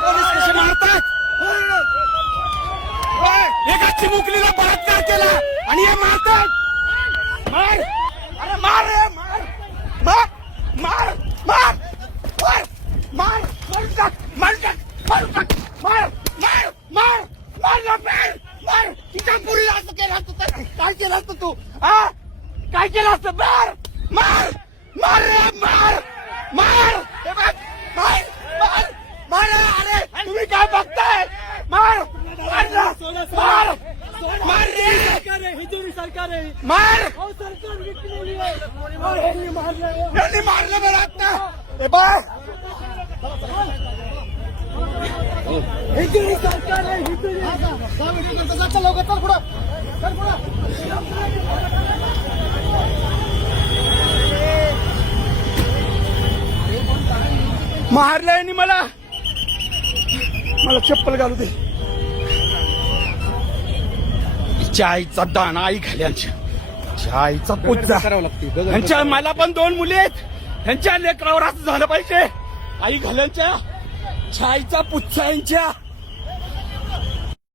Police कसे मारतात? एका चिमुकलीला बलात्कार केला आणि हे मारतात. मार, अरे मार रे, मार मार मार मार मार मार मारून टाक, मारून टाक, मारून टाक, मार मार मार मार ना, मार मार. तिच्या पुरीला असं केलं असतं तर काय केलं असतं तू? हा, काय केलं असतं? मार मार मार रे, मार मार. हे बघ, मार मार मार. अरे तुम्ही काय बघताय? मार मार ना, मार मार रे. सरकार आहे मार. सरकार विकलेली आहे. यांनी मारलं बरं आता. हे बघ, हिंदुनी सरकार आहे. हिंदुनी लवकर चल पुढं, चल पुढं. मारलं यांनी मला. मला चप्पल घालू दे. तिच्या आईचा दाना आई घाल्यांच्या, तिच्या आईचा पुच्चा. ह्यांच्या मला पण 2 मुली आहेत. ह्यांच्या लेकरावर असं झालं पाहिजे. आई घाल्यांच्या, आईचा पुच्चा यांच्या.